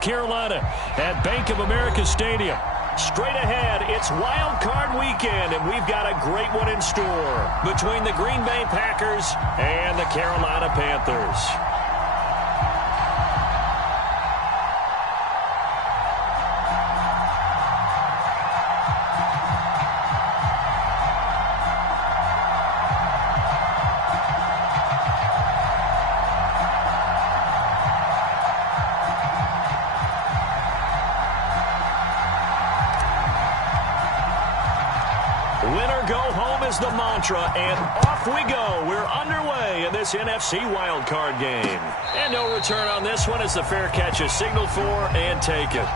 Carolina at Bank of America Stadium. Straight ahead, it's Wild Card Weekend, and we've got a great one in store between the Green Bay Packers and the Carolina Panthers. Winner go home is the mantra, and off we go. We're underway in this NFC wildcard game. And no return on this one as the fair catch is signaled for and taken.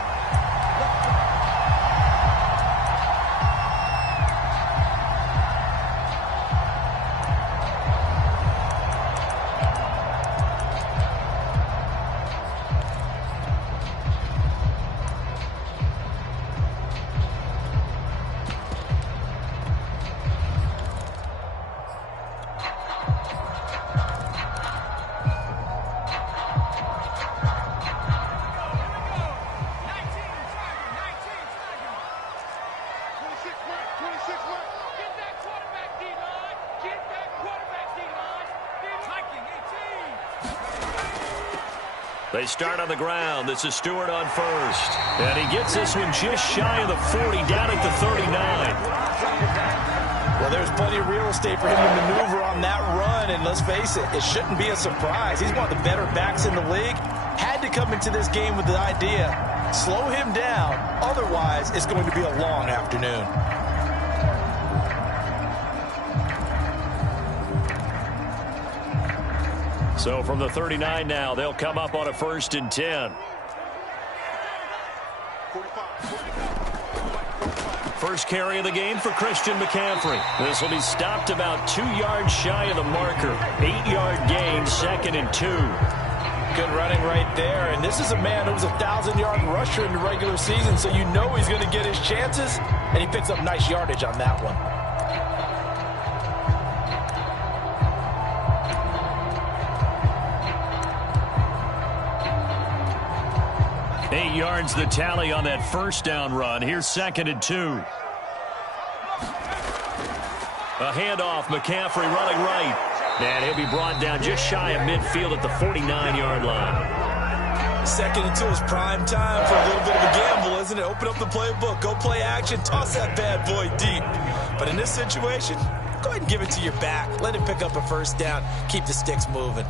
They start on the ground. This is Stewart on first. And he gets this one just shy of the 40, down at the 39. Well, there's plenty of real estate for him to maneuver on that run. And let's face it, it shouldn't be a surprise. He's one of the better backs in the league. Had to come into this game with the idea, slow him down. Otherwise, it's going to be a long afternoon. So from the 39 now, they'll come up on a 1st and 10. First carry of the game for Christian McCaffrey. This will be stopped about 2 yards shy of the marker. 8-yard gain, 2nd and 2. Good running right there. And this is a man who was a 1,000-yard rusher in the regular season, so you know he's going to get his chances. And he picks up nice yardage on that one. 8 yards the tally on that first down run. Here's 2nd and 2. A handoff, McCaffrey running right. And he'll be brought down just shy of midfield at the 49-yard line. 2nd and 2 is prime time for a little bit of a gamble, isn't it? Open up the playbook, go play action, toss that bad boy deep. But in this situation, go ahead and give it to your back. Let him pick up a first down. Keep the sticks moving.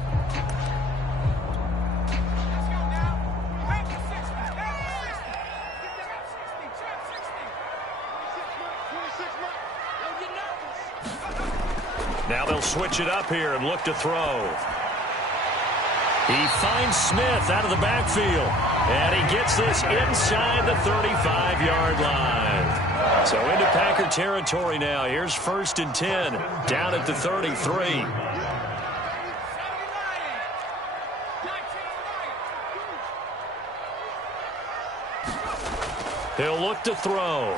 Now they'll switch it up here and look to throw. He finds Smith out of the backfield. And he gets this inside the 35-yard line. So into Packer territory now. Here's 1st and 10 down at the 33. He'll look to throw.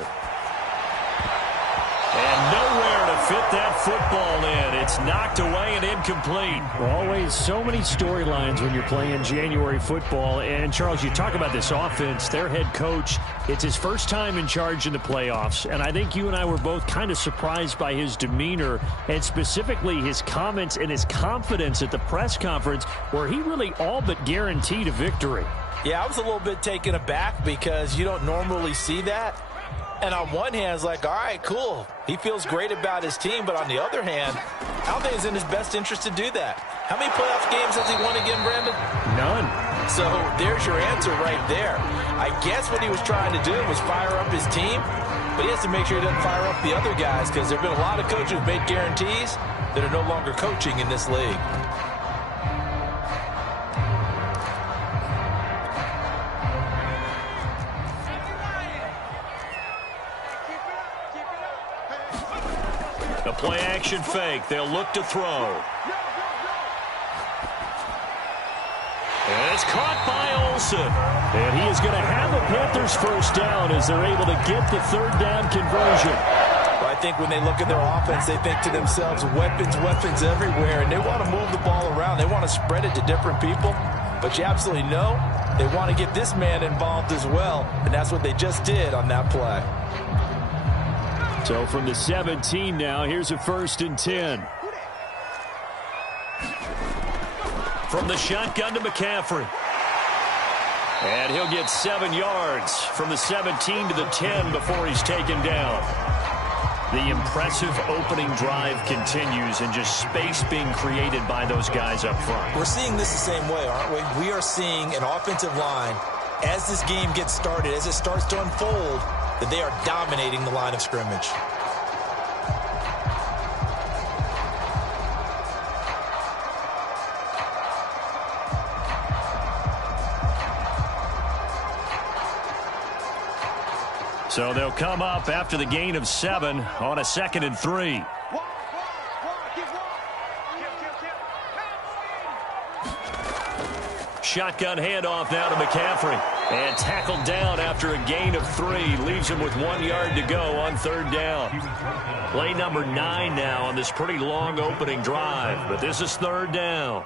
And nowhere to fit that football in. It's knocked away and incomplete. Always so many storylines when you're playing January football. And, Charles, you talk about this offense, their head coach, it's his first time in charge in the playoffs. And I think you and I were both kind of surprised by his demeanor and specifically his comments and his confidence at the press conference where he really all but guaranteed a victory. Yeah, I was a little bit taken aback because you don't normally see that. And on one hand, it's like, all right, cool. He feels great about his team. But on the other hand, I don't think it's in his best interest to do that. How many playoff games has he won again, Brandon? None. So there's your answer right there. I guess what he was trying to do was fire up his team. But he has to make sure he doesn't fire up the other guys because there have been a lot of coaches who've made guarantees that are no longer coaching in this league. A play-action fake. They'll look to throw. And it's caught by Olsen. And he is going to have the Panthers first down as they're able to get the 3rd down conversion. Well, I think when they look at their offense, they think to themselves, weapons, weapons everywhere. And they want to move the ball around. They want to spread it to different people. But you absolutely know they want to get this man involved as well, and that's what they just did on that play. So from the 17 now, here's a 1st and 10. From the shotgun to McCaffrey. And he'll get 7 yards from the 17 to the 10 before he's taken down. The impressive opening drive continues, and just space being created by those guys up front. We're seeing this the same way, aren't we? We are seeing an offensive line, as this game gets started, as it starts to unfold, that they are dominating the line of scrimmage. So they'll come up after the gain of 7 on a 2nd and 3. Shotgun handoff now to McCaffrey. And tackled down after a gain of 3. Leaves him with 1 yard to go on 3rd down. Play number 9 now on this pretty long opening drive. But this is 3rd down.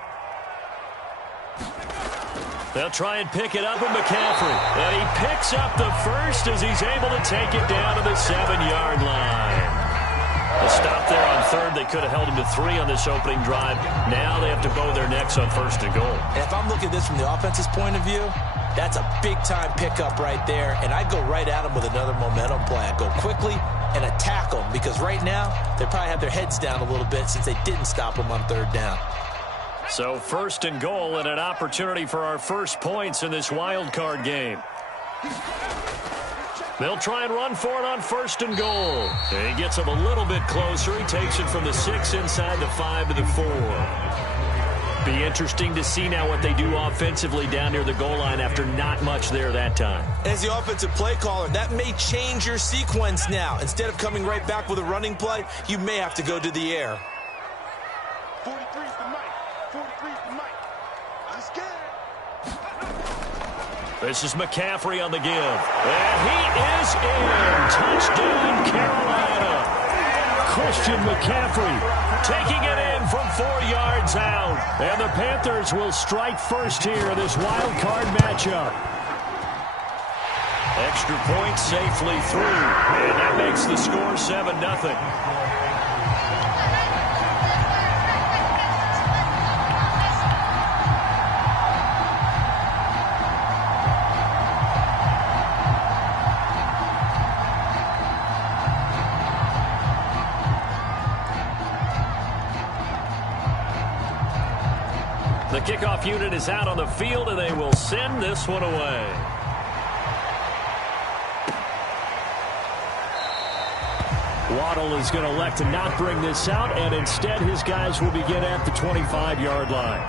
They'll try and pick it up with McCaffrey. And he picks up the first as he's able to take it down to the 7-yard line. A stop there on 3rd. They could have held him to 3 on this opening drive. Now they have to bow their necks on 1st and goal. And if I'm looking at this from the offense's point of view, that's a big-time pickup right there. And I'd go right at him with another momentum play. I'd go quickly and attack them, because right now they probably have their heads down a little bit since they didn't stop him on 3rd down. So 1st and goal, and an opportunity for our first points in this wild card game. They'll try and run for it on 1st and goal. And he gets him a little bit closer. He takes it from the 6 inside the 5 to the 4. Be interesting to see now what they do offensively down near the goal line after not much there that time. As the offensive play caller, that may change your sequence now. Instead of coming right back with a running play, you may have to go to the air. 43's the mic. 43's the mic. Let's get it. This is McCaffrey on the give. And he is in. Touchdown, Carolina. Christian McCaffrey taking it in from 4 yards out. And the Panthers will strike first here in this wild card matchup. Extra point safely through. And that makes the score 7-0. The kickoff unit is out on the field, and they will send this one away. Waddle is going to elect to not bring this out, and instead his guys will begin at the 25-yard line.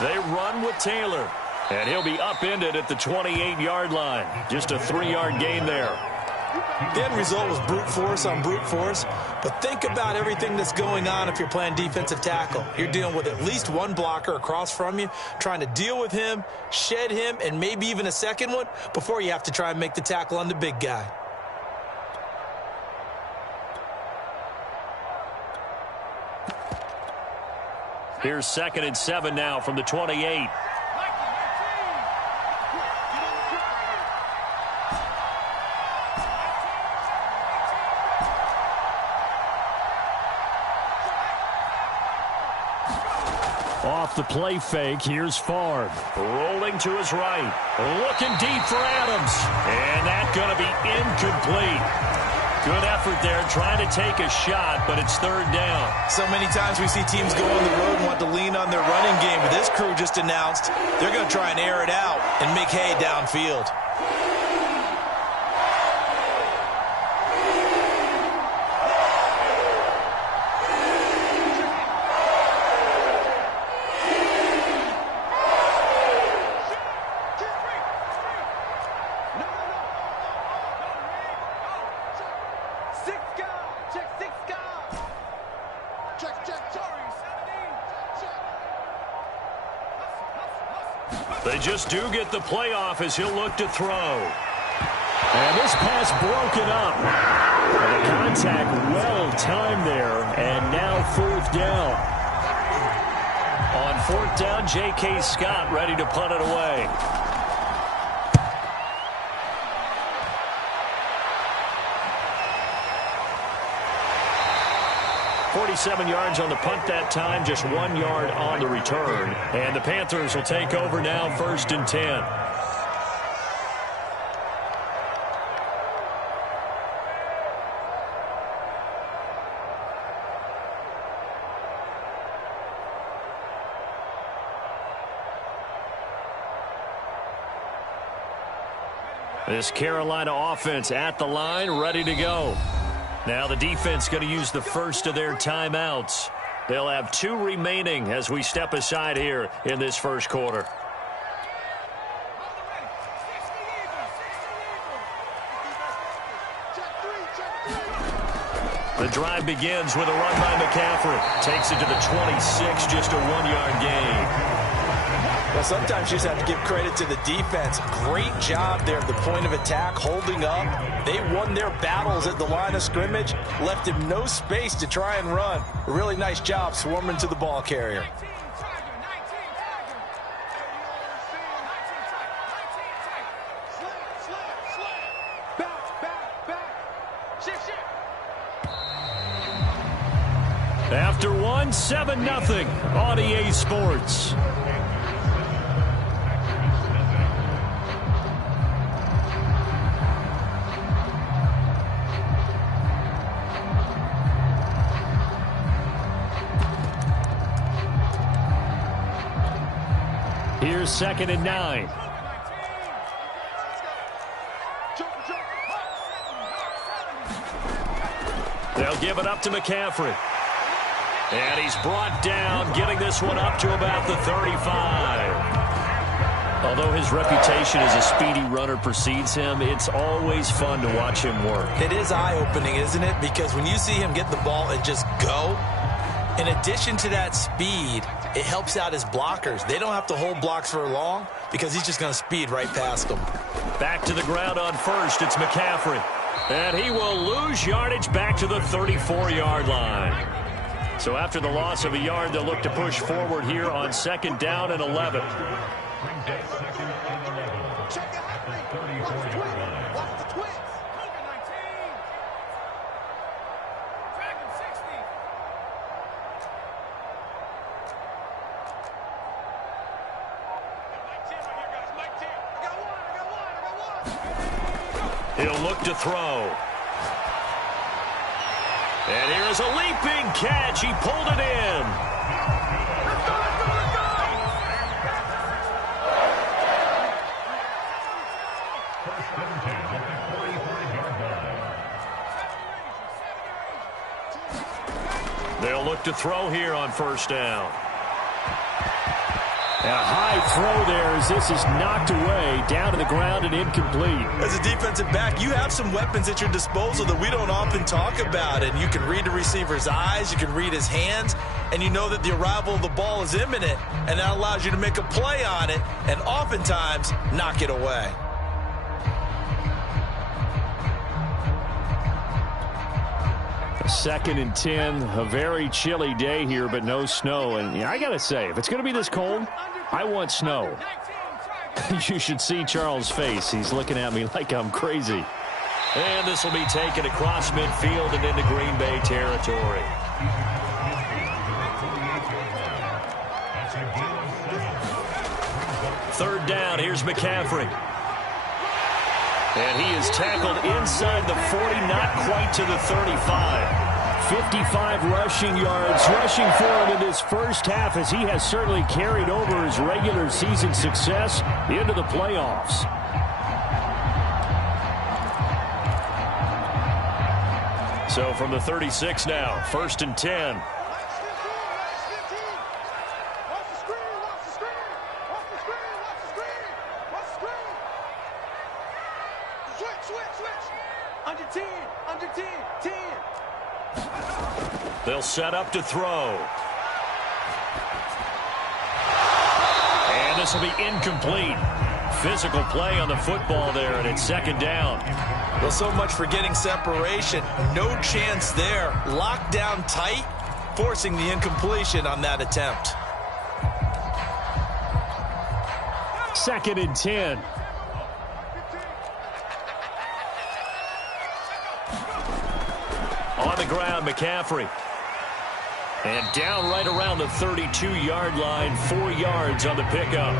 They run with Taylor, and he'll be upended at the 28-yard line. Just a 3-yard gain there. The end result was brute force on brute force, but think about everything that's going on if you're playing defensive tackle. You're dealing with at least one blocker across from you, trying to deal with him, shed him, and maybe even a second one before you have to try and make the tackle on the big guy. Here's 2nd and 7 now from the 28. Off the play fake, here's Favre. Rolling to his right. Looking deep for Adams. And that's going to be incomplete. Good effort there, trying to take a shot, but it's 3rd down. So many times we see teams go on the road and want to lean on their running game, but this crew just announced they're going to try and air it out and make hay downfield. They just do get the playoff as he'll look to throw. And this pass broken up. And the contact well timed there, and now 4th down. On 4th down, J.K. Scott ready to punt it away. .47 yards on the punt that time, just 1 yard on the return. And the Panthers will take over now, 1st and 10. This Carolina offense at the line, ready to go. Now the defense going to use the first of their timeouts. They'll have 2 remaining as we step aside here in this first quarter. The drive begins with a run by McCaffrey. Takes it to the 26, just a 1-yard gain. Well, sometimes you just have to give credit to the defense. Great job there at the point of attack, holding up. They won their battles at the line of scrimmage, left him no space to try and run. A really nice job swarming to the ball carrier. After 1, 7-0 on EA Sports. Here's 2nd and 9. They'll give it up to McCaffrey. And he's brought down, getting this one up to about the 35. Although his reputation as a speedy runner precedes him, it's always fun to watch him work. It is eye-opening, isn't it? Because when you see him get the ball and just go, in addition to that speed, it helps out his blockers. They don't have to hold blocks for long because he's just going to speed right past them. Back to the ground on first. It's McCaffrey. And he will lose yardage back to the 34-yard line. So after the loss of a yard, they'll look to push forward here on 2nd down and 11. He'll look to throw. And here's a leaping catch. He pulled it in. They'll look to throw here on 1st down. A high throw there as this is knocked away, down to the ground and incomplete. As a defensive back, you have some weapons at your disposal that we don't often talk about. And you can read the receiver's eyes, you can read his hands, and you know that the arrival of the ball is imminent. And that allows you to make a play on it and oftentimes knock it away. Second and 10, a very chilly day here, but no snow. And I got to say, if it's going to be this cold, I want snow. You should see Charles' face. He's looking at me like I'm crazy. And this will be taken across midfield and into Green Bay territory. Third down, here's McCaffrey. And he is tackled inside the 40, not quite to the 35. 55 rushing yards, rushing for him in this first half as he has certainly carried over his regular season success into the playoffs. So from the 36 now, 1st and 10. They'll set up to throw. And the pass will be incomplete. Physical play on the football there, and it's second down. Well, so much for getting separation. No chance there. Locked down tight, forcing the incompletion on that attempt. 2nd and 10. On the ground, McCaffrey. And down right around the 32-yard line, 4 yards on the pickup.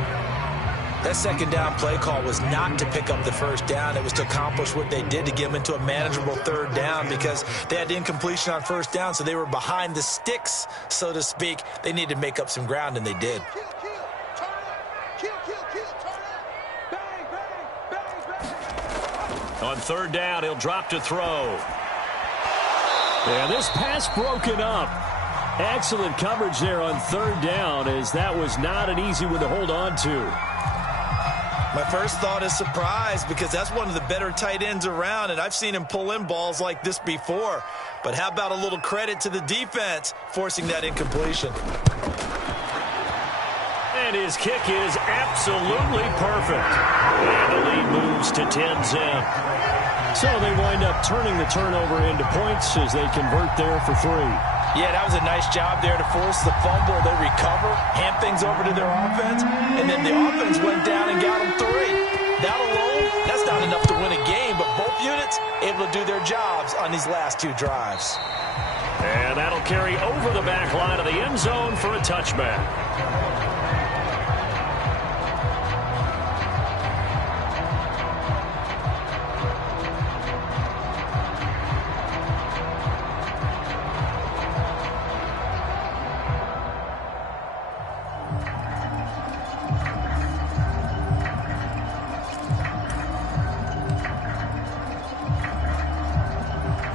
That second down play call was not to pick up the first down. It was to accomplish what they did to get them into a manageable third down because they had incompletion on first down, so they were behind the sticks, so to speak. They needed to make up some ground, and they did. On third down, he'll drop to throw. Yeah, this pass broken up. Excellent coverage there on third down, as that was not an easy one to hold on to. My first thought is surprise because that's one of the better tight ends around, and I've seen him pull in balls like this before. But how about a little credit to the defense forcing that incompletion? And his kick is absolutely perfect. And the lead moves to 10-zip. So they wind up turning the turnover into points as they convert there for 3. Yeah, that was a nice job there to force the fumble. They recover, hand things over to their offense, and then the offense went down and got them 3. That alone, that's not enough to win a game, but both units able to do their jobs on these last 2 drives. And that'll carry over the back line of the end zone for a touchback.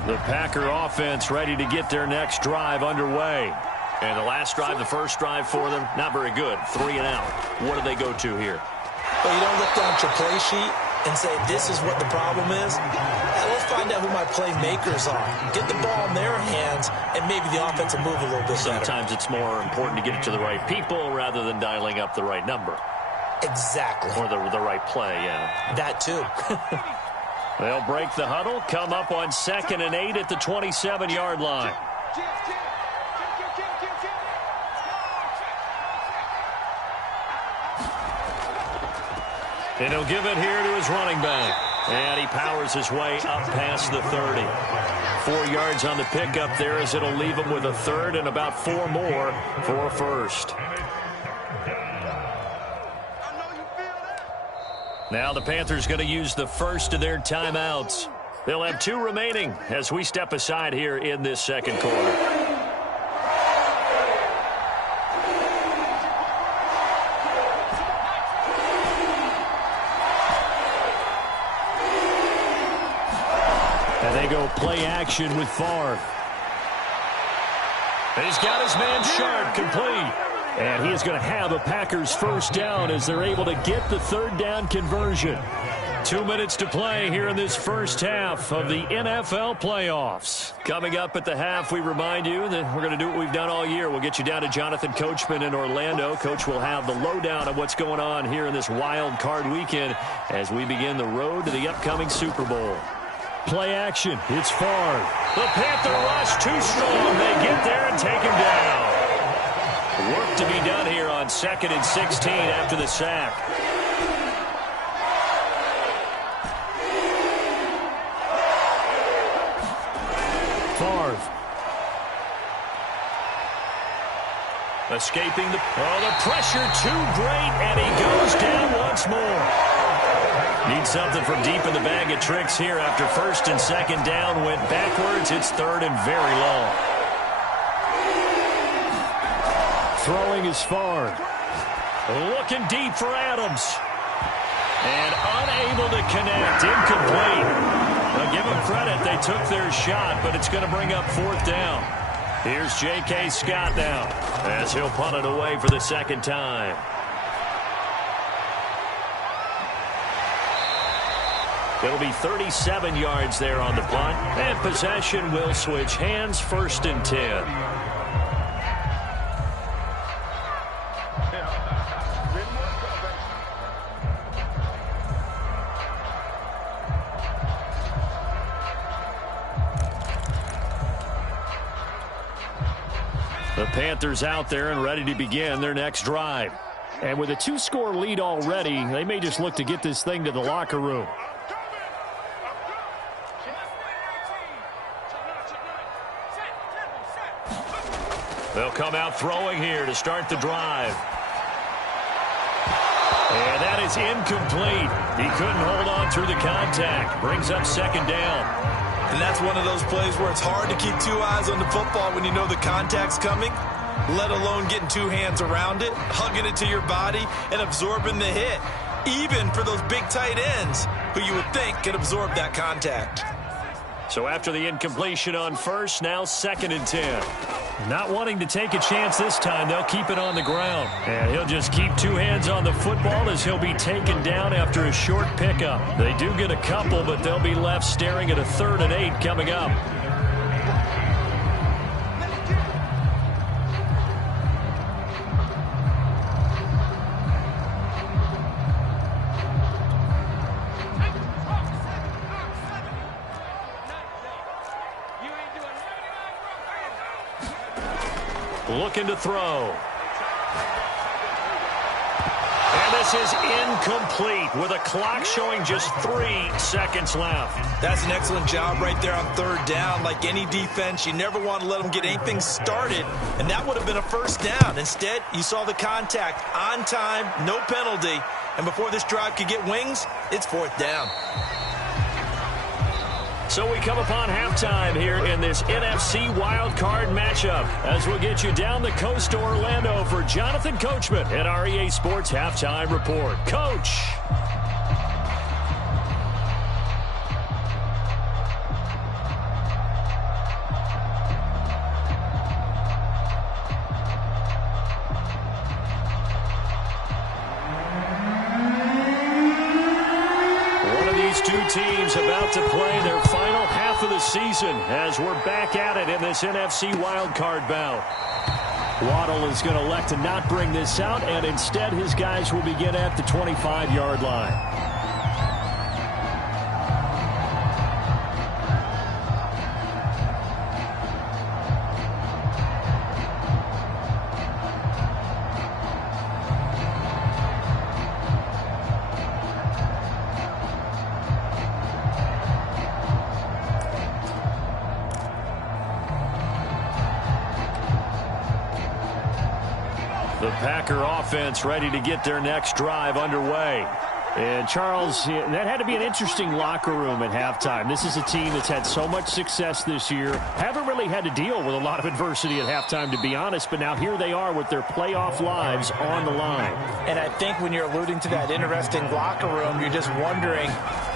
The Packer offense ready to get their next drive underway. And the last drive, the first drive for them, not very good. 3 and out. What do they go to here? Well, you don't look down at your play sheet and say, this is what the problem is. Let's find out who my playmakers are. Get the ball in their hands, and maybe the offense will move a little bit better. Sometimes it's more important to get it to the right people rather than dialing up the right number. Exactly. Or the right play, yeah. That too. They'll break the huddle, come up on 2nd and 8 at the 27-yard line. And he'll give it here to his running back. And he powers his way up past the 30. 4 yards on the pickup there as it'll leave him with a third and about 4 more for a first. Now the Panthers going to use the first of their timeouts. They'll have 2 remaining as we step aside here in this second quarter. And they go play action with Favre. And he's got his man Sharp complete. And he is going to have a Packers first down as they're able to get the third down conversion. 2 minutes to play here in this first half of the NFL playoffs. Coming up at the half, we remind you that we're going to do what we've done all year. We'll get you down to Jonathan Coachman in Orlando. Coach will have the lowdown of what's going on here in this wild card weekend as we begin the road to the upcoming Super Bowl. Play action. It's Favre. The Panther rush too strong. They get there and take him down. Work to be done here on 2nd and 16 after the sack. Favre. Escaping the pressure too great, and he goes down once more. Need something from deep in the bag of tricks here after 1st and 2nd down. Went backwards. It's 3rd and very long. Throwing is Favre. Looking deep for Adams. And unable to connect. Incomplete. Well, give them credit. They took their shot, but it's going to bring up 4th down. Here's J.K. Scott now as he'll punt it away for the second time. It'll be 37 yards there on the punt. And possession will switch hands. 1st and 10. The Panthers out there and ready to begin their next drive. And with a 2-score lead already, they may just look to get this thing to the locker room. They'll come out throwing here to start the drive. And that is incomplete. He couldn't hold on through the contact. Brings up second down. And that's one of those plays where it's hard to keep two eyes on the football when you know the contact's coming, let alone getting two hands around it, hugging it to your body, and absorbing the hit, even for those big tight ends who you would think could absorb that contact. So after the incompletion on first, now 2nd and 10. Not wanting to take a chance this time, they'll keep it on the ground. And he'll just keep two hands on the football as he'll be taken down after a short pickup. They do get a couple, but they'll be left staring at a 3rd and 8 coming up. Looking to throw. And this is incomplete with a clock showing just 3 seconds left. That's an excellent job right there on 3rd down. Like any defense, you never want to let them get anything started, and that would have been a 1st down. Instead, you saw the contact on time, no penalty, and before this drive could get wings, it's 4th down. So we come upon halftime here in this NFC wildcard matchup as we'll get you down the coast to Orlando for Jonathan Coachman at our EA Sports Halftime Report. Coach. Teams about to play their final half of the season as we're back at it in this NFC wildcard bout. Waddle is going to elect to not bring this out, and instead his guys will begin at the 25-yard line. The Packer offense ready to get their next drive underway. And, Charles, that had to be an interesting locker room at halftime. This is a team that's had so much success this year. Haven't really had to deal with a lot of adversity at halftime, to be honest. But now here they are with their playoff lives on the line. And I think when you're alluding to that interesting locker room, you're just wondering,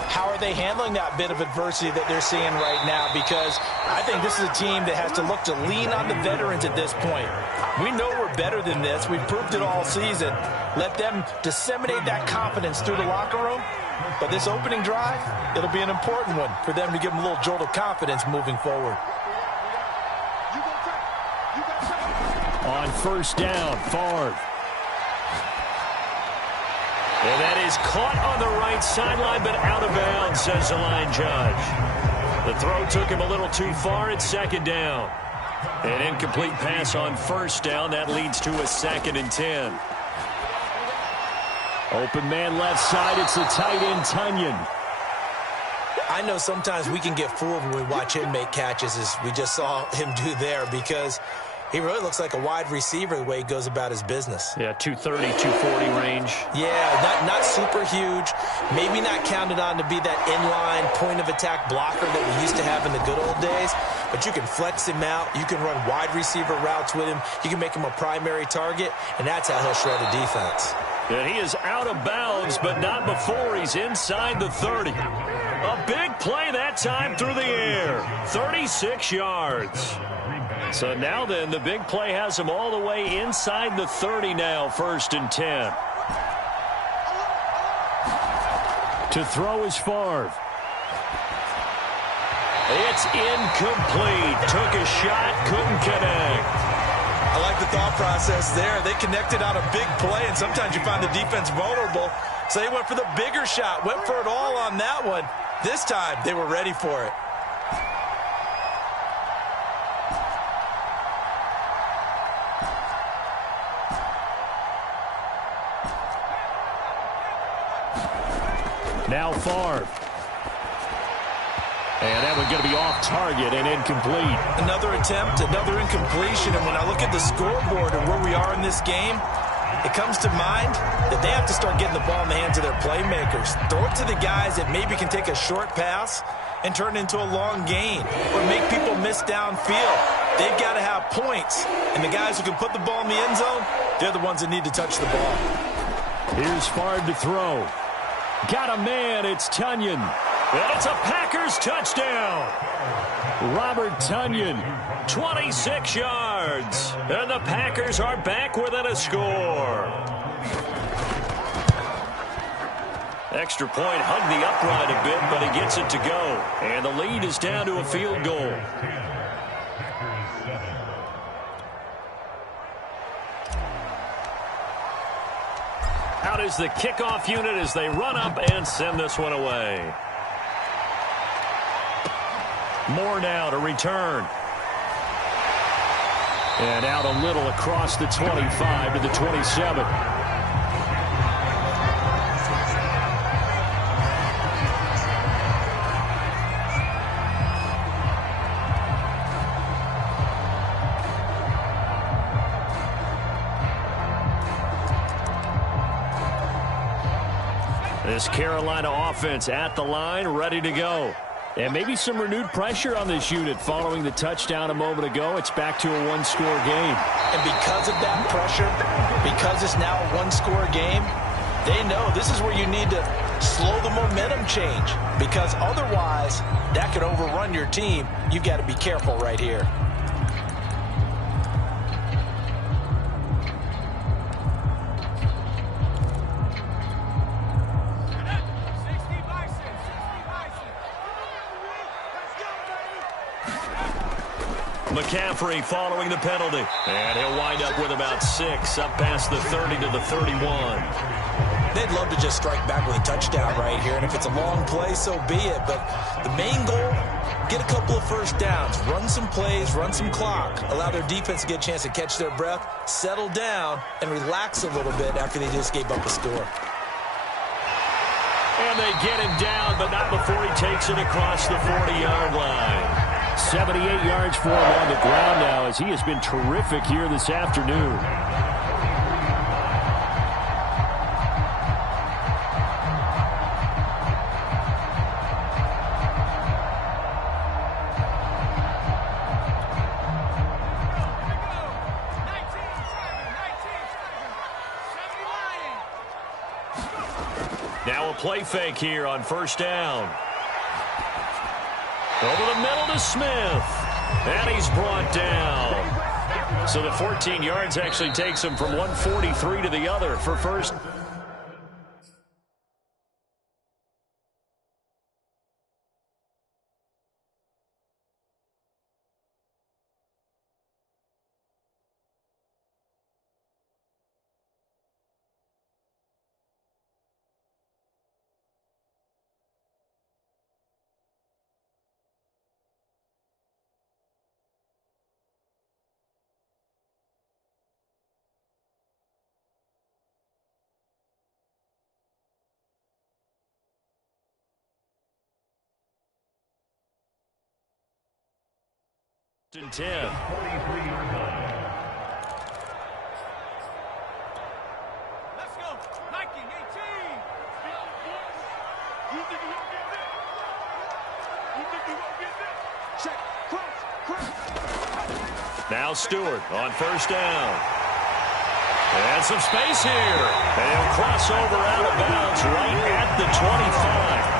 how are they handling that bit of adversity that they're seeing right now? Because I think this is a team that has to look to lean on the veterans at this point. We know we're better than this. We've proved it all season. Let them disseminate that confidence through the locker room. But this opening drive, it'll be an important one for them to give them a little jolt of confidence moving forward. On 1st down, Favre. And that is caught on the right sideline, but out of bounds, says the line judge. The throw took him a little too far. It's 2nd down. An incomplete pass on 1st down. That leads to a 2nd and 10. Open man left side. It's the tight end, Tunyon. I know sometimes we can get fooled when we watch him make catches, as we just saw him do there, because he really looks like a wide receiver the way he goes about his business. Yeah, 230, 240 range. Yeah, not super huge. Maybe not counted on to be that inline point-of-attack blocker that we used to have in the good old days. But you can flex him out. You can run wide receiver routes with him. You can make him a primary target, and that's how he'll shred a defense. And he is out of bounds, but not before he's inside the 30. A big play that time through the air. 36 yards. So now then, the big play has him all the way inside the 30 now, 1st and 10. To throw is Favre. It's incomplete. Took a shot, couldn't connect. I like the thought process there. They connected on a big play, and sometimes you find the defense vulnerable. So they went for the bigger shot, went for it all on that one. This time, they were ready for it. Now Favre. And that one's going to be off target and incomplete. Another attempt, another incompletion. And when I look at the scoreboard and where we are in this game, it comes to mind that they have to start getting the ball in the hands of their playmakers. Throw it to the guys that maybe can take a short pass and turn it into a long gain or make people miss downfield. They've got to have points. And the guys who can put the ball in the end zone, they're the ones that need to touch the ball. Here's Favre to throw. Got a man. It's Tonyan. And it's a Packers touchdown. Robert Tonyan. 26 yards. And the Packers are back within a score. Extra point hugged the upright a bit, but he gets it to go. And the lead is down to a field goal. Out is the kickoff unit as they run up and send this one away. Moore now to return. And out a little across the 25 to the 27. This Carolina offense at the line, ready to go. And maybe some renewed pressure on this unit following the touchdown a moment ago. It's back to a one-score game. And because of that pressure, because it's now a one-score game, they know this is where you need to slow the momentum change. Because otherwise, that could overrun your team. You've got to be careful right here. McCaffrey following the penalty. And he'll wind up with about 6 up past the 30 to the 31. They'd love to just strike back with a touchdown right here. And if it's a long play, so be it. But the main goal, get a couple of first downs. Run some plays, run some clock. Allow their defense to get a chance to catch their breath, settle down, and relax a little bit after they just gave up a score. And they get him down, but not before he takes it across the 40-yard line. 78 yards for him on the ground now as he has been terrific here this afternoon. Now a play fake here on first down. Over the middle to Smith. And he's brought down. So the 14 yards actually takes him from 143 to the other for first. And 10. Let's go. Nike 18. You think you won't get this? You think you won't get this? Check. Cross. Now Stewart on first down. And some space here. And he'll cross over out of bounds right at the 25.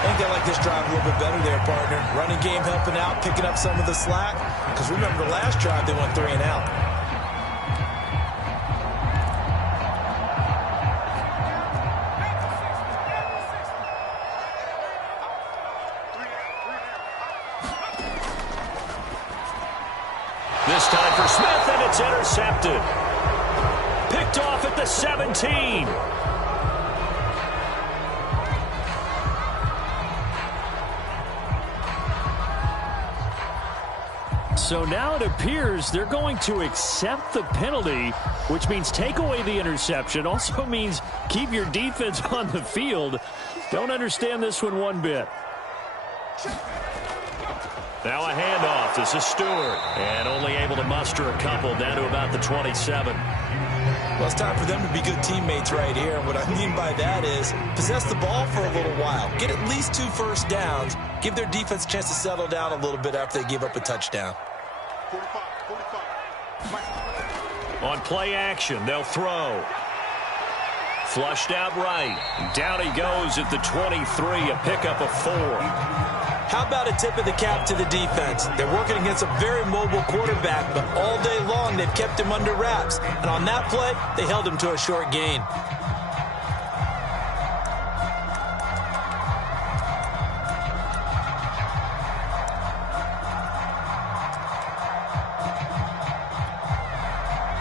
I think they like this drive a little bit better there, partner. Running game helping out, picking up some of the slack. Because remember, the last drive, they went 3 and out. This time for Smith, and it's intercepted. Picked off at the 17. So now it appears they're going to accept the penalty, which means take away the interception. Also means keep your defense on the field. Don't understand this one bit. Now a handoff. This is Stewart. And only able to muster a couple down to about the 27. Well, it's time for them to be good teammates right here. And what I mean by that is possess the ball for a little while. Get at least 2 first downs. Give their defense a chance to settle down a little bit after they give up a touchdown. 45. On play action, they'll throw. Flushed out right. Down he goes at the 23, a pickup of 4. How about a tip of the cap to the defense? They're working against a very mobile quarterback, but all day long they've kept him under wraps. And on that play, they held him to a short gain.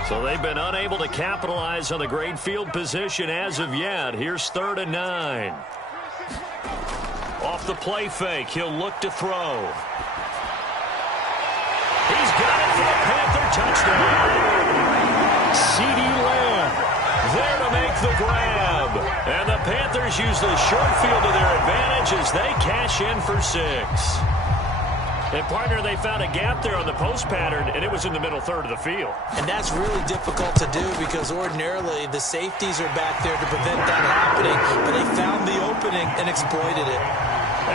So they've been unable to capitalize on the great field position as of yet. Here's 3rd and 9. Off the play fake, he'll look to throw. He's got it for the Panther touchdown. CeeDee Lamb there to make the grab. And the Panthers use the short field to their advantage as they cash in for 6. And, partner, they found a gap there on the post pattern, and it was in the middle third of the field. And that's really difficult to do because ordinarily the safeties are back there to prevent that happening, but they found the opening and exploited it.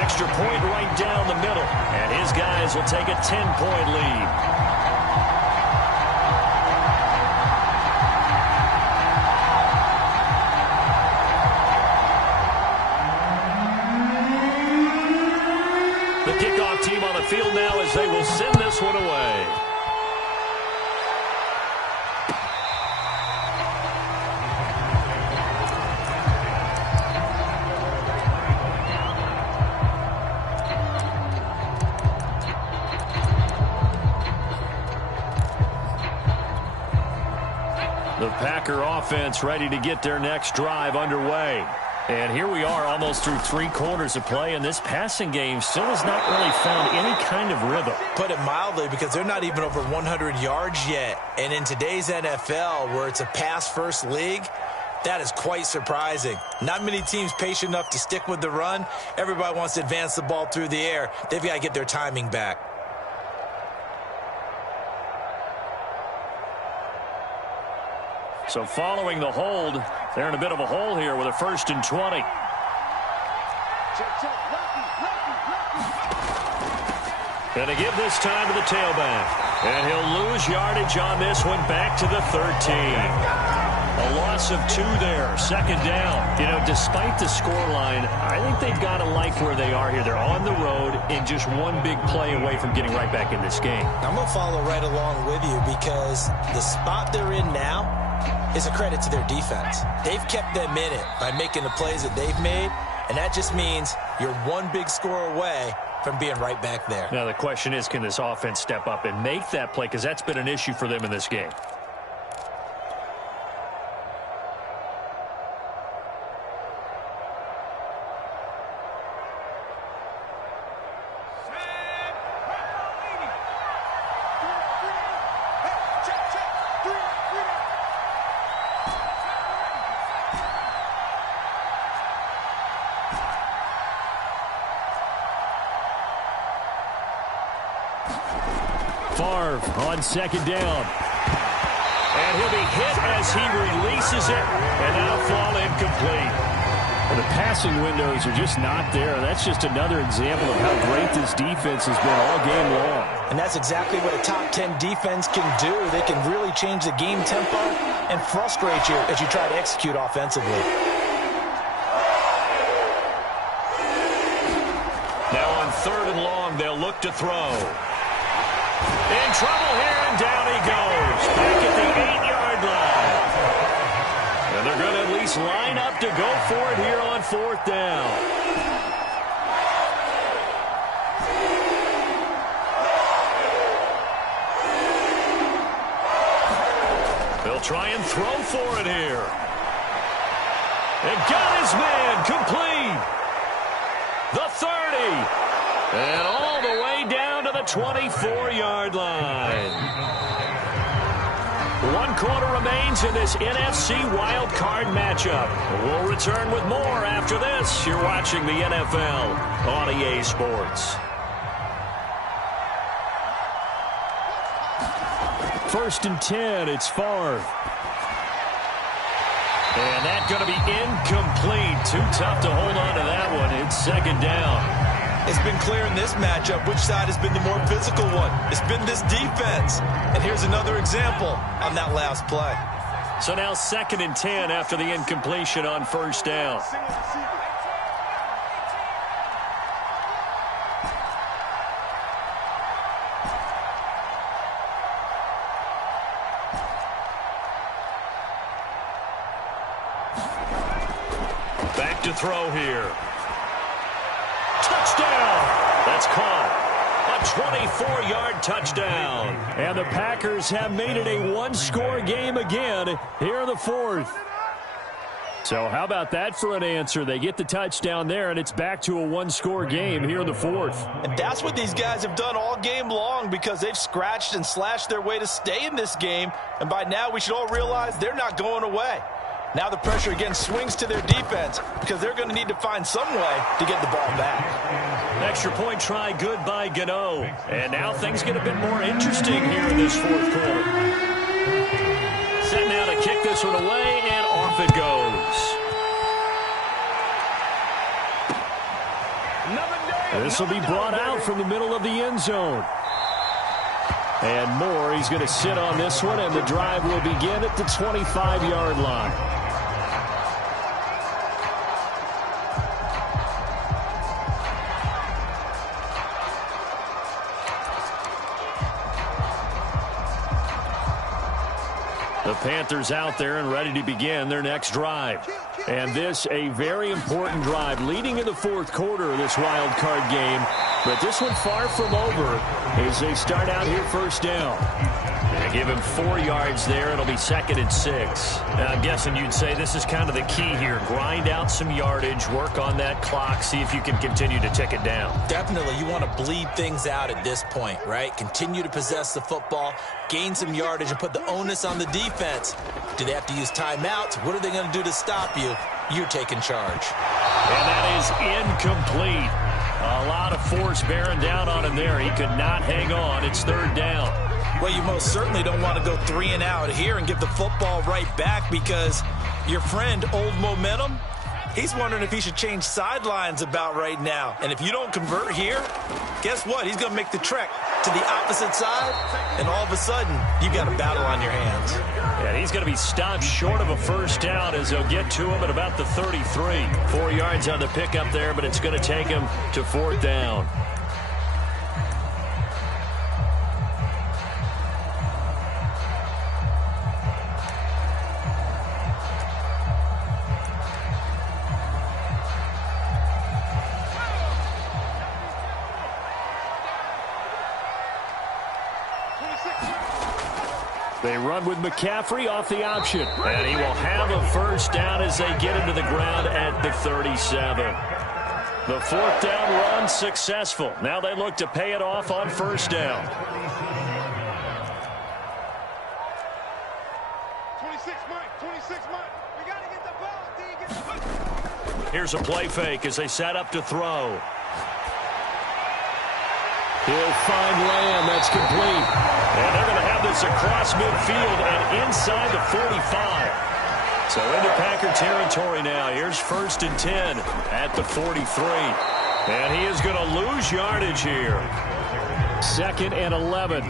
Extra point right down the middle, and his guys will take a 10-point lead. The kickoff team on the field now as they will send this one away. The Packer offense ready to get their next drive underway. And here we are almost through 3 quarters of play, and this passing game still has not really found any kind of rhythm. Put it mildly, because they're not even over 100 yards yet. And in today's NFL, where it's a pass-first league, that is quite surprising. Not many teams patient enough to stick with the run. Everybody wants to advance the ball through the air. They've got to get their timing back. So following the hold, they're in a bit of a hole here with a 1st and 20. Going to give this time to the tailback. And he'll lose yardage on this one back to the 13. A loss of 2 there, 2nd down. You know, despite the scoreline, I think they've got to like where they are here. They're on the road and just one big play away from getting right back in this game. I'm going to follow right along with you because the spot they're in now is a credit to their defense. They've kept them in it by making the plays that they've made, and that just means you're one big score away from being right back there. Now the question is, can this offense step up and make that play? Because that's been an issue for them in this game. Favre on 2nd down. And he'll be hit as he releases it, and that'll fall incomplete. Well, the passing windows are just not there. That's just another example of how great this defense has been all game long. And that's exactly what a top 10 defense can do. They can really change the game tempo and frustrate you as you try to execute offensively. Now on 3rd and long, they'll look to throw. In trouble here, and down he goes. Back at the 8-yard line. And they're going to at least line up to go for it here on 4th down. They'll try and throw for it here. And got his man complete. The 30. And all the way down to the the 24-yard line. 1 quarter remains in this NFC Wild Card matchup. We'll return with more after this. You're watching the NFL on EA Sports. First and 10, it's Favre. And that's going to be incomplete. Too tough to hold on to that one. It's second down. It's been clear in this matchup which side has been the more physical one. It's been this defense. And here's another example on that last play. So now second and 10 after the incompletion on first down. Back to throw here. Touchdown! That's caught. A 24-yard touchdown. And the Packers have made it a one-score game again here in the fourth. So how about that for an answer? They get the touchdown there, and it's back to a one-score game here in the fourth. And that's what these guys have done all game long because they've scratched and slashed their way to stay in this game. And by now, we should all realize they're not going away. Now the pressure again swings to their defense because they're going to need to find some way to get the ball back. Extra point try good by Gano. And now things get a bit more interesting here in this fourth quarter. Set now to kick this one away, and off it goes. This will be brought out from the middle of the end zone. And Moore, he's going to sit on this one, and the drive will begin at the 25-yard line. The Panthers out there and ready to begin their next drive. And this, a very important drive leading in the fourth quarter of this wild card game. But this one far from over as they start out here first down. They give him 4 yards there. It'll be second and 6. Now, I'm guessing you'd say this is kind of the key here. Grind out some yardage, work on that clock, see if you can continue to tick it down. Definitely, you want to bleed things out at this point, right? Continue to possess the football, gain some yardage, and put the onus on the defense. Do they have to use timeouts? What are they going to do to stop you? You're taking charge. And that is incomplete. A lot of force bearing down on him there. He could not hang on. It's third down. Well, you most certainly don't want to go 3 and out here and give the football right back because your friend, Old Momentum, he's wondering if he should change sidelines about right now. And if you don't convert here, guess what? He's going to make the trek to the opposite side, and all of a sudden, you've got a battle on your hands. And he's going to be stopped short of a first down as they'll get to him at about the 33. 4 yards on the pickup there, but it's going to take him to fourth down. They run with McCaffrey off the option. And he will have a first down as they get into the ground at the 37. The fourth down run successful. Now they look to pay it off on first down. 26, Mike. 26, Mike. We got to get the ball. D, get the ball. Here's a play fake as they set up to throw. He'll find Lamb. That's complete. And they're going to have this across midfield and inside the 45. So into Packer territory now. Here's first and 10 at the 43. And he is going to lose yardage here. Second and 11.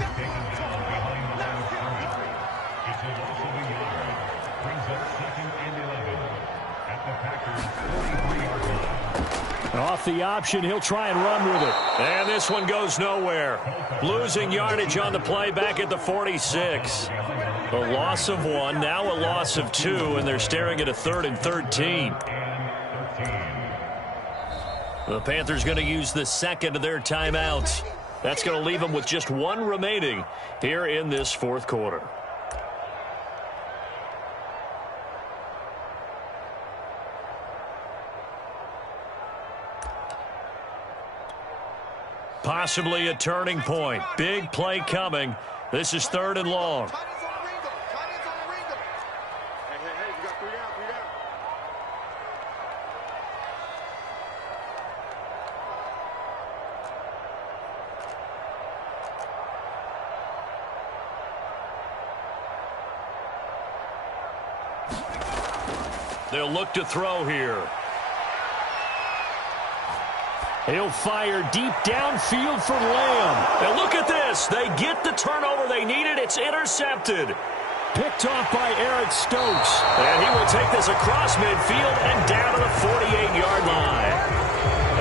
Off the option, he'll try and run with it. And this one goes nowhere. Losing yardage on the play back at the 46. A loss of 1, now a loss of 2, and they're staring at a 3rd and 13. The Panthers going to use the second of their timeouts. That's going to leave them with just 1 remaining here in this fourth quarter. Possibly a turning point. Big play coming. This is 3rd and long. Hey, you got 3 out, 3 out. They'll look to throw here. He'll fire deep downfield for Lamb. And look at this. They get the turnover they needed. It's intercepted. Picked off by Eric Stokes. And he will take this across midfield and down to the 48-yard line.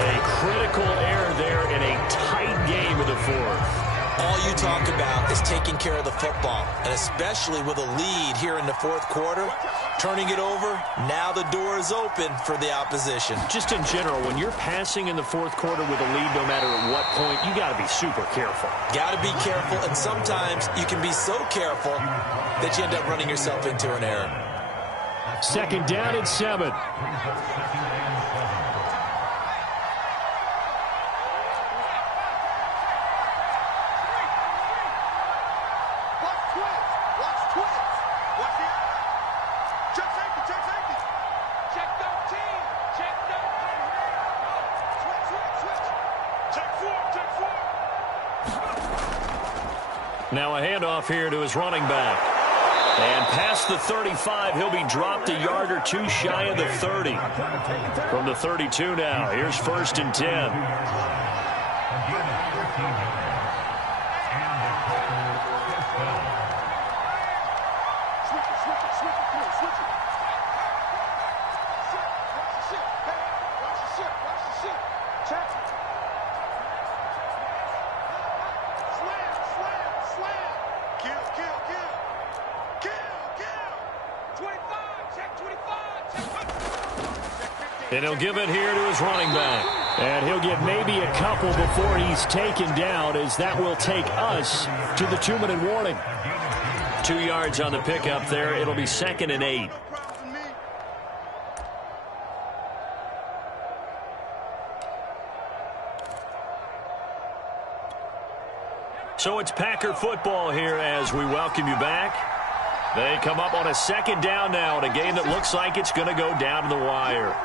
A critical error there in a tight game of the 4th. All you talk about is taking care of the football, and especially with a lead here in the 4th quarter, turning it over, now the door is open for the opposition. Just in general, when you're passing in the 4th quarter with a lead, no matter at what point, you got to be super careful. Got to be careful, and sometimes you can be so careful that you end up running yourself into an error. 2nd down and 7. Now a handoff here to his running back. And past the 35, he'll be dropped a yard or 2 shy of the 30. From the 32 now, here's 1st and 10. And he'll give it here to his running back. And he'll get maybe a couple before he's taken down, as that will take us to the 2-minute warning. 2 yards on the pickup there. It'll be 2nd and 8. So it's Packer football here as we welcome you back. They come up on a 2nd down now in a game that looks like it's going to go down to the wire.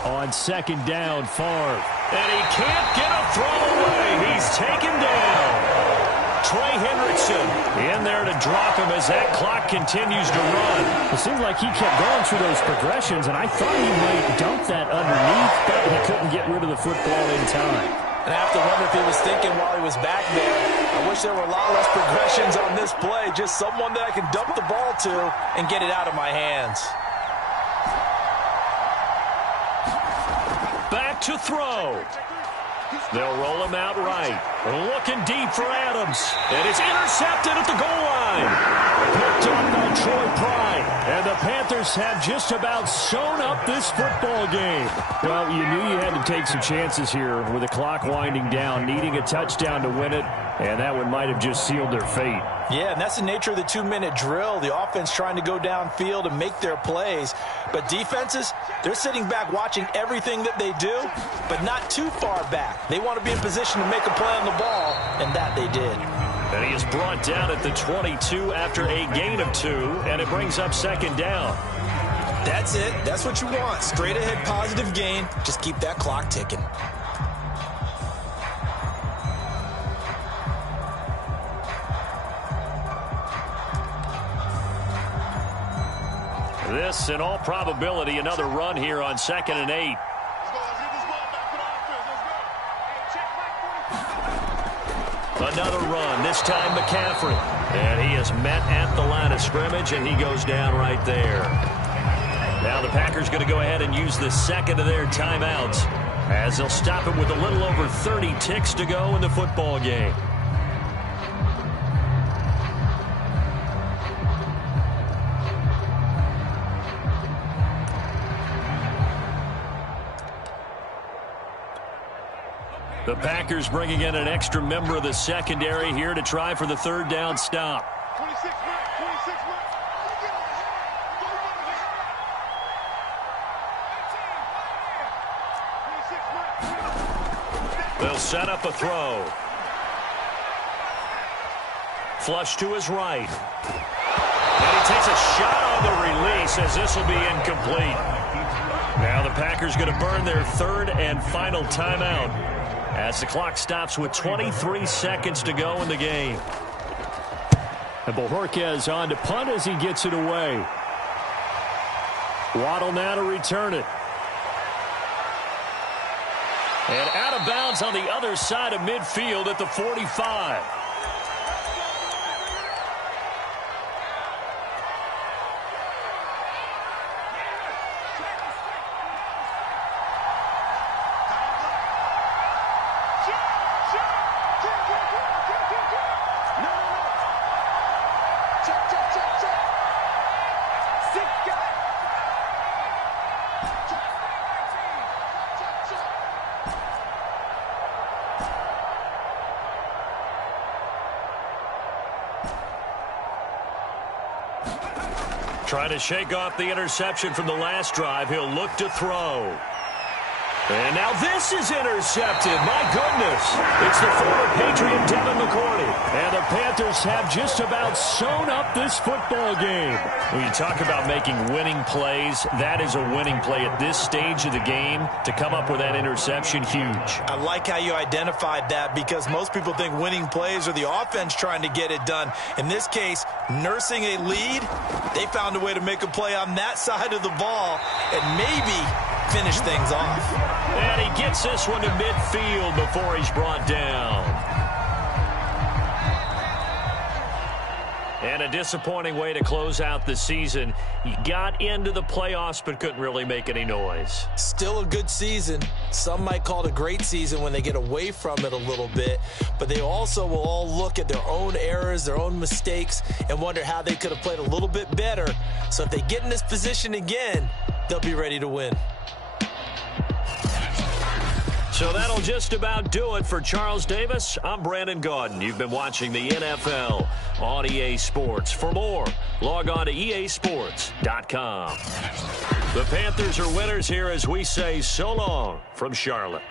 On 2nd down, Favre. And he can't get a throw away. He's taken down. Trey Hendrickson in there to drop him as that clock continues to run. It seemed like he kept going through those progressions, and I thought he might dump that underneath, but he couldn't get rid of the football in time. And I have to wonder if he was thinking while he was back there, I wish there were a lot less progressions on this play, just someone that I can dump the ball to and get it out of my hands. Back to throw. They'll roll him out right. Looking deep for Adams. And it's intercepted at the goal line. Picked up by Troy Pride. And the Panthers have just about sewn up this football game. Well, you knew you had to take some chances here with the clock winding down, needing a touchdown to win it. And that one might have just sealed their fate. Yeah, and that's the nature of the 2-minute drill. The offense trying to go downfield and make their plays. But defenses, they're sitting back watching everything that they do, but not too far back. They want to be in position to make a play on the ball, and that they did. And he is brought down at the 22 after a gain of 2, and it brings up 2nd down. That's it. That's what you want. Straight ahead positive gain. Just keep that clock ticking. This, in all probability, another run here on 2nd and 8. Another run, this time McCaffrey. And he is met at the line of scrimmage, and he goes down right there. Now the Packers going to go ahead and use the second of their timeouts, as they'll stop it with a little over 30 ticks to go in the football game. The Packers bringing in an extra member of the secondary here to try for the third down stop. 26 left, 26 left. They'll set up a throw. Flush to his right. And he takes a shot on the release as this will be incomplete. Now the Packers going to burn their third and final timeout as the clock stops with 23 seconds to go in the game. And Bojorquez on to punt as he gets it away. Waddle now to return it. And out of bounds on the other side of midfield at the 45. Trying to shake off the interception from the last drive. He'll look to throw. And now this is intercepted. My goodness. It's the former Patriot Devin McCourty. And the Panthers have just about sewn up this football game. When you talk about making winning plays, that is a winning play at this stage of the game. To come up with that interception, huge. I like how you identified that because most people think winning plays are the offense trying to get it done. In this case, nursing a lead, they found a way to make a play on that side of the ball and maybe finish things off. And he gets this one to midfield before he's brought down. And a disappointing way to close out the season. He got into the playoffs but couldn't really make any noise. Still a good season. Some might call it a great season when they get away from it a little bit. But they also will all look at their own errors, their own mistakes, and wonder how they could have played a little bit better. So if they get in this position again, they'll be ready to win. So that'll just about do it for Charles Davis. I'm Brandon Gaudin. You've been watching the NFL on EA Sports. For more, log on to easports.com. The Panthers are winners here as we say so long from Charlotte.